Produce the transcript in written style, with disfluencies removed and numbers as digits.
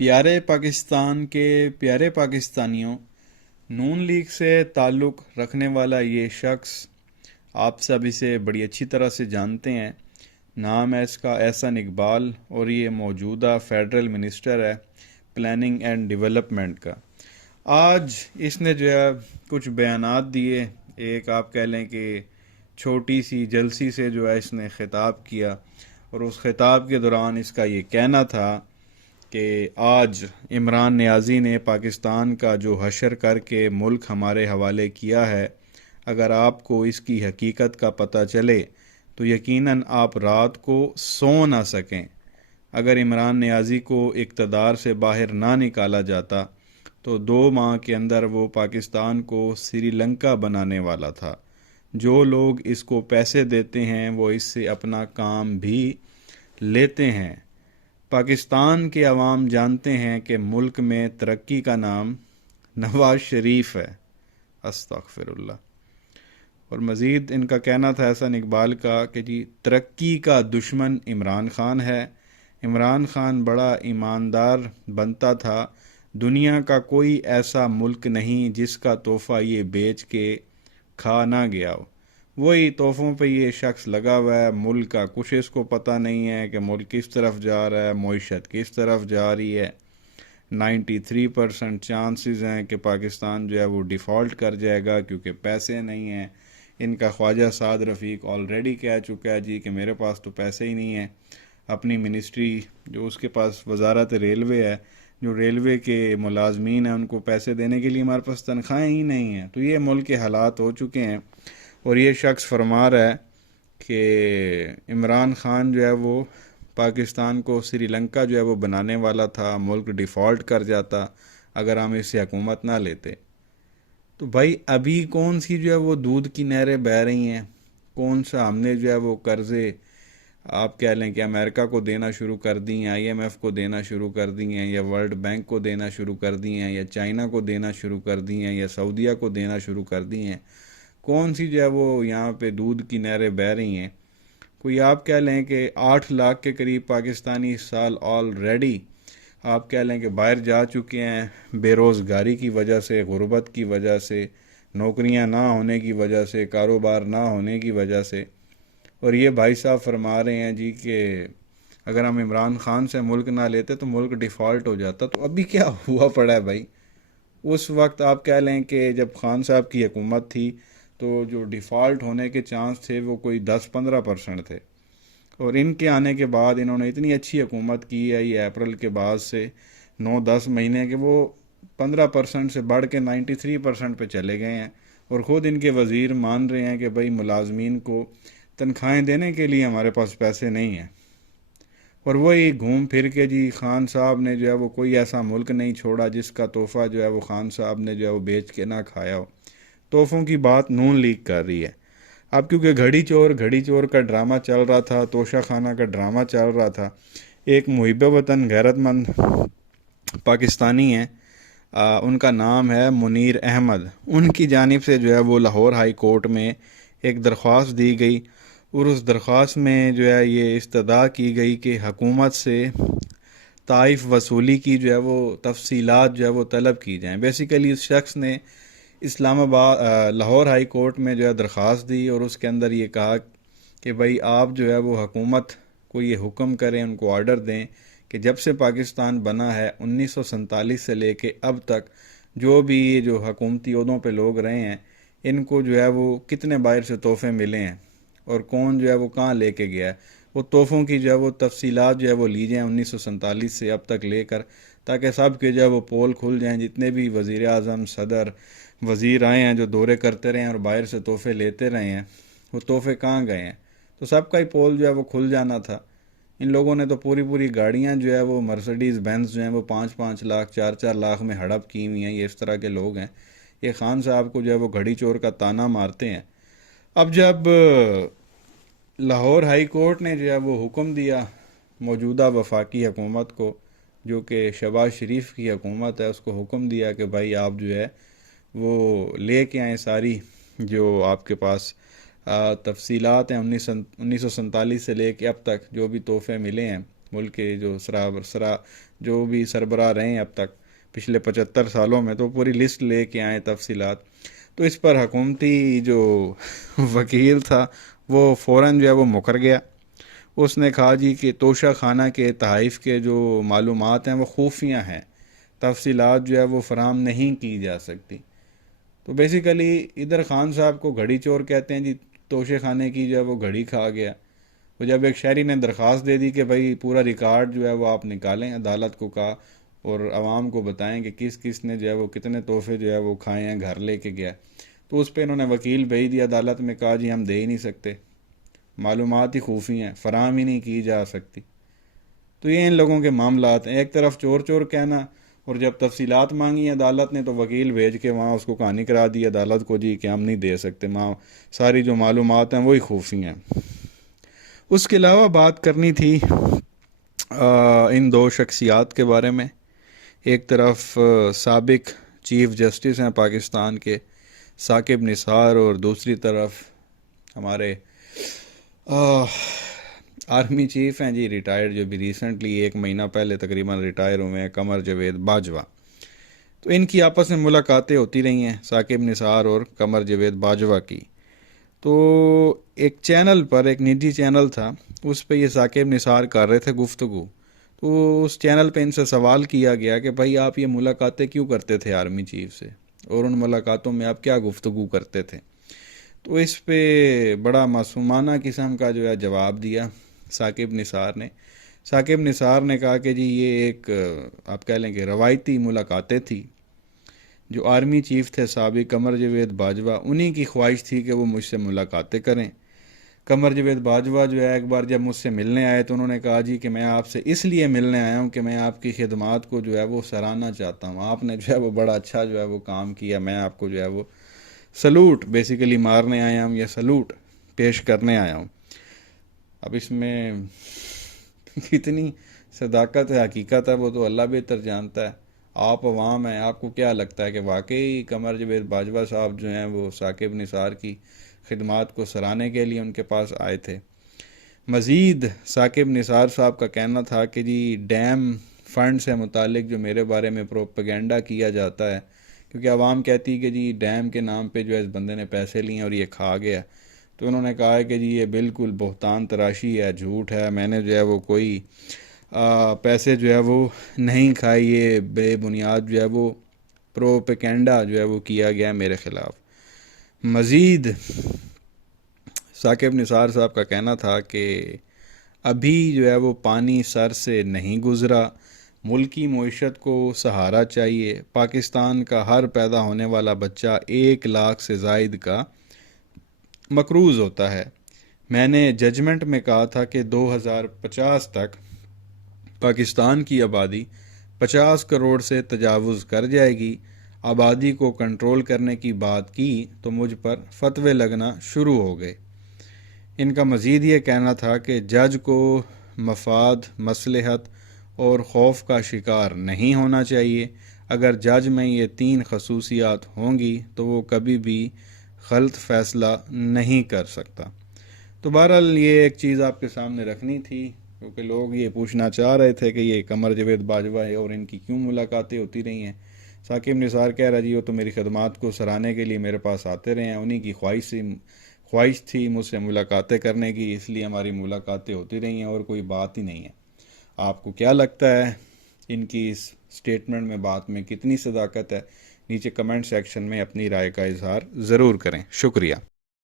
پیارے پاکستان کے پیارے پاکستانیوں، نون لیگ سے تعلق رکھنے والا یہ شخص، آپ سب اسے بڑی اچھی طرح سے جانتے ہیں۔ نام ہے اس کا احسن اقبال، اور یہ موجودہ فیڈرل منسٹر ہے پلاننگ اینڈ ڈیولپمنٹ کا۔ آج اس نے جو ہے کچھ بیانات دیے، ایک آپ کہہ لیں کہ چھوٹی سی جلسی سے جو ہے اس نے خطاب کیا، اور اس خطاب کے دوران اس کا یہ کہنا تھا کہ آج عمران نیازی نے پاکستان کا جو حشر کر کے ملک ہمارے حوالے کیا ہے، اگر آپ کو اس کی حقیقت کا پتہ چلے تو یقیناً آپ رات کو سو نہ سکیں۔ اگر عمران نیازی کو اقتدار سے باہر نہ نکالا جاتا تو 2 ماہ کے اندر وہ پاکستان کو سری لنکا بنانے والا تھا۔ جو لوگ اس کو پیسے دیتے ہیں وہ اس سے اپنا کام بھی لیتے ہیں۔ پاکستان کے عوام جانتے ہیں کہ ملک میں ترقی کا نام نواز شریف ہے۔ استغفر اللہ۔ اور مزید ان کا کہنا تھا احسن اقبال کا کہ جی ترقی کا دشمن عمران خان ہے۔ عمران خان بڑا ایماندار بنتا تھا، دنیا کا کوئی ایسا ملک نہیں جس کا تحفہ یہ بیچ کے کھا نہ گیا ہو۔ وہی تحفوں پہ یہ شخص لگا ہوا ہے، ملک کا کچھ اس کو پتہ نہیں ہے کہ ملک کس طرف جا رہا ہے، معیشت کس طرف جا رہی ہے۔ 93% چانسز ہیں کہ پاکستان جو ہے وہ ڈیفالٹ کر جائے گا کیونکہ پیسے نہیں ہیں۔ ان کا خواجہ سعد رفیق آلریڈی کہہ چکا ہے جی کہ میرے پاس تو پیسے ہی نہیں ہیں۔ اپنی منسٹری جو اس کے پاس وزارت ریلوے ہے، جو ریلوے کے ملازمین ہیں ان کو پیسے دینے کے لیے ہمارے پاس تنخواہیں ہی نہیں ہیں۔ تو یہ ملک کے حالات ہو چکے ہیں، اور یہ شخص فرما رہا ہے کہ عمران خان جو ہے وہ پاکستان کو سری لنکا جو ہے وہ بنانے والا تھا، ملک ڈیفالٹ کر جاتا اگر ہم اس سے حکومت نہ لیتے۔ تو بھائی ابھی کون سی جو ہے وہ دودھ کی نہریں بہہ رہی ہیں؟ کون سا ہم نے جو ہے وہ قرضے آپ کہہ لیں کہ امریکہ کو دینا شروع کر دی ہیں، IMF کو دینا شروع کر دی ہیں، یا ورلڈ بینک کو دینا شروع کر دی ہیں، یا چائنا کو دینا شروع کر دی ہیں، یا سعودیہ کو دینا شروع کر دی ہیں؟ کون سی جو ہے وہ یہاں پہ دودھ کی نہریں بہہ رہی ہیں؟ کوئی آپ کہہ لیں کہ 8 لاکھ کے قریب پاکستانی اس سال آلریڈی آپ کہہ لیں کہ باہر جا چکے ہیں، بے روزگاری کی وجہ سے، غربت کی وجہ سے، نوکریاں نہ ہونے کی وجہ سے، کاروبار نہ ہونے کی وجہ سے۔ اور یہ بھائی صاحب فرما رہے ہیں جی کہ اگر ہم عمران خان سے ملک نہ لیتے تو ملک ڈیفالٹ ہو جاتا۔ تو ابھی کیا ہوا پڑا ہے بھائی؟ اس وقت آپ کہہ لیں کہ جب خان صاحب کی حکومت تھی تو جو ڈیفالٹ ہونے کے چانس تھے وہ کوئی 10-15% تھے، اور ان کے آنے کے بعد انہوں نے اتنی اچھی حکومت کی ہے یہ اپریل کے بعد سے 9-10 مہینے کے، وہ 15% سے بڑھ کے 93% پہ چلے گئے ہیں، اور خود ان کے وزیر مان رہے ہیں کہ بھائی ملازمین کو تنخواہیں دینے کے لیے ہمارے پاس پیسے نہیں ہیں۔ اور وہی گھوم پھر کے جی خان صاحب نے جو ہے وہ کوئی ایسا ملک نہیں چھوڑا جس کا تحفہ جو ہے وہ خان صاحب نے جو ہے وہ بیچ کے نہ کھایا ہو۔ تحفوں کی بات نون لیگ کر رہی ہے۔ اب کیونکہ گھڑی چور کا ڈرامہ چل رہا تھا، توشہ خانہ کا ڈرامہ چل رہا تھا، ایک محب وطن غیرت مند پاکستانی ہیں، ان کا نام ہے منیر احمد، ان کی جانب سے جو ہے وہ لاہور ہائی کورٹ میں ایک درخواست دی گئی، اور اس درخواست میں جو ہے یہ استدعا کی گئی کہ حکومت سے طائف وصولی کی جو ہے وہ تفصیلات جو ہے وہ طلب کی جائیں۔ بیسیکلی اس شخص نے اسلام آباد لاہور ہائی کورٹ میں جو ہے درخواست دی، اور اس کے اندر یہ کہا کہ بھائی آپ جو ہے وہ حکومت کو یہ حکم کریں، ان کو آرڈر دیں کہ جب سے پاکستان بنا ہے 1947 سے لے کے اب تک جو بھی یہ جو حکومتی عہدوں پہ لوگ رہے ہیں ان کو جو ہے وہ کتنے باہر سے تحفے ملے ہیں، اور کون جو ہے وہ کہاں لے کے گیا ہے، وہ تحفوں کی جو ہے وہ تفصیلات جو ہے وہ لی جائیں 1947 سے اب تک لے کر، تاکہ سب کے جو ہے وہ پول کھل جائیں، جتنے بھی وزیر اعظم، صدر، وزیر آئے ہیں جو دورے کرتے رہے ہیں اور باہر سے تحفے لیتے رہے ہیں، وہ تحفے کہاں گئے ہیں۔ تو سب کا ہی پول جو ہے وہ کھل جانا تھا۔ ان لوگوں نے تو پوری گاڑیاں جو ہے وہ مرسڈیز بینز جو ہیں وہ 5-5 لاکھ 4-4 لاکھ میں ہڑپ کی ہوئی ہیں۔ یہ اس طرح کے لوگ ہیں، یہ خان صاحب کو جو ہے وہ گھڑی چور کا تانا مارتے ہیں۔ اب جب لاہور ہائی کورٹ نے جو ہے وہ حکم دیا موجودہ وفاقی حکومت کو، جو کہ شہباز شریف کی حکومت ہے، اس کو حکم دیا کہ بھائی آپ جو ہے وہ لے کے آئیں ساری جو آپ کے پاس تفصیلات ہیں 1947 سے لے کے اب تک جو بھی تحفے ملے ہیں ملک کے جو بھی سربراہ رہے ہیں اب تک پچھلے 75 سالوں میں، تو پوری لسٹ لے کے آئیں تفصیلات. تو اس پر حکومتی جو وکیل تھا وہ فوراً جو ہے وہ مکر گیا. اس نے کہا جی کہ توشہ خانہ کے تحائف کے جو معلومات ہیں وہ خفیہ ہیں، تفصیلات جو ہے وہ فراہم نہیں کی جا سکتی. تو بیسیکلی ادھر خان صاحب کو گھڑی چور کہتے ہیں جی، توشے خانے کی جو ہے وہ گھڑی کھا گیا. تو جب ایک شہری نے درخواست دے دی کہ بھائی پورا ریکارڈ جو ہے وہ آپ نکالیں، عدالت کو کہا اور عوام کو بتائیں کہ کس کس نے جو ہے وہ کتنے تحفے جو ہے وہ کھائے ہیں، گھر لے کے گیا. تو اس پہ انہوں نے وکیل بھیج دیا عدالت میں، کہا جی ہم دے ہی نہیں سکتے، معلومات ہی خفی ہیں، فراہم ہی نہیں کی جا سکتی. تو یہ ان لوگوں کے معاملات ہیں، ایک طرف چور چور کہنا، اور جب تفصیلات مانگی عدالت نے تو وکیل بھیج کے وہاں اس کو کہانی کرا دی عدالت کو جی کہ ہم نہیں دے سکتے، ساری جو معلومات ہیں وہی خفی ہیں. اس کے علاوہ بات کرنی تھی ان دو شخصیات کے بارے میں. ایک طرف سابق چیف جسٹس ہیں پاکستان کے ثاقب نثار، اور دوسری طرف ہمارے آرمی چیف ہیں جی ریٹائرڈ، جو بھی ریسنٹلی 1 مہینہ پہلے تقریباً ریٹائر ہوئے ہیں، قمر جاوید باجوہ. تو ان کی آپس میں ملاقاتیں ہوتی رہی ہیں ثاقب نثار اور قمر جاوید باجوہ کی. تو ایک چینل پر، ایک نجی چینل تھا، اس پہ یہ ثاقب نثار کر رہے تھے گفتگو. تو اس چینل پہ ان سے سوال کیا گیا کہ بھائی آپ یہ ملاقاتیں کیوں کرتے تھے آرمی چیف سے، اور ان ملاقاتوں میں آپ کیا گفتگو کرتے تھے. تو اس پہ بڑا معصومانہ قسم کا جو ہے جواب دیا ثاقب نثار نے. ثاقب نثار نے کہا کہ جی یہ ایک آپ کہہ لیں کہ روایتی ملاقاتیں تھی. جو آرمی چیف تھے سابق قمر جاوید باجوہ، انہی کی خواہش تھی کہ وہ مجھ سے ملاقاتیں کریں. قمر جاوید باجوہ جو ہے ایک بار جب مجھ سے ملنے آئے تو انہوں نے کہا جی کہ میں آپ سے اس لیے ملنے آیا ہوں کہ میں آپ کی خدمات کو جو ہے وہ سراہنا چاہتا ہوں، آپ نے جو ہے وہ بڑا اچھا جو ہے وہ کام کیا، میں آپ کو جو ہے وہ سلوٹ بیسیکلی مارنے آیا ہوں یا سلوٹ پیش کرنے آیا ہوں. اب اس میں کتنی صداقت ہے، حقیقت ہے، وہ تو اللہ بہتر جانتا ہے. آپ عوام ہیں، آپ کو کیا لگتا ہے کہ واقعی قمر جاوید باجوہ صاحب جو ہیں وہ ثاقب نثار کی خدمات کو سراہنے کے لیے ان کے پاس آئے تھے؟ مزید ثاقب نثار صاحب کا کہنا تھا کہ جی ڈیم فنڈ سے متعلق جو میرے بارے میں پروپیگنڈا کیا جاتا ہے، کیونکہ عوام کہتی کہ جی ڈیم کے نام پہ جو ہے اس بندے نے پیسے لیے اور یہ کھا گیا. تو انہوں نے کہا ہے کہ جی یہ بالکل بہتان تراشی ہے، جھوٹ ہے، میں نے جو ہے وہ کوئی پیسے جو ہے وہ نہیں کھائے، یہ بے بنیاد جو ہے وہ پروپیگنڈا جو ہے وہ کیا گیا میرے خلاف. مزید ثاقب نثار صاحب کا کہنا تھا کہ ابھی جو ہے وہ پانی سر سے نہیں گزرا، ملکی معیشت کو سہارا چاہیے، پاکستان کا ہر پیدا ہونے والا بچہ 1 لاکھ سے زائد کا مقروض ہوتا ہے. میں نے ججمنٹ میں کہا تھا کہ 2050 تک پاکستان کی آبادی 50 کروڑ سے تجاوز کر جائے گی. آبادی کو کنٹرول کرنے کی بات کی تو مجھ پر فتوے لگنا شروع ہو گئے. ان کا مزید یہ کہنا تھا کہ جج کو مفاد، مصلحت اور خوف کا شکار نہیں ہونا چاہیے. اگر جج میں یہ 3 خصوصیات ہوں گی تو وہ کبھی بھی غلط فیصلہ نہیں کر سکتا. تو بہرحال یہ ایک چیز آپ کے سامنے رکھنی تھی، کیونکہ لوگ یہ پوچھنا چاہ رہے تھے کہ یہ قمر جاوید باجوہ ہے اور ان کی کیوں ملاقاتیں ہوتی رہی ہیں. ثاقب نثار کہہ رہا جی وہ تو میری خدمات کو سراہنے کے لیے میرے پاس آتے رہے ہیں، انہی کی خواہش تھی مجھ سے ملاقاتیں کرنے کی، اس لیے ہماری ملاقاتیں ہوتی رہی ہیں اور کوئی بات ہی نہیں ہے. آپ کو کیا لگتا ہے ان کی اس سٹیٹمنٹ میں، بات میں کتنی صداقت ہے؟ نیچے کمنٹ سیکشن میں اپنی رائے کا اظہار ضرور کریں. شکریہ.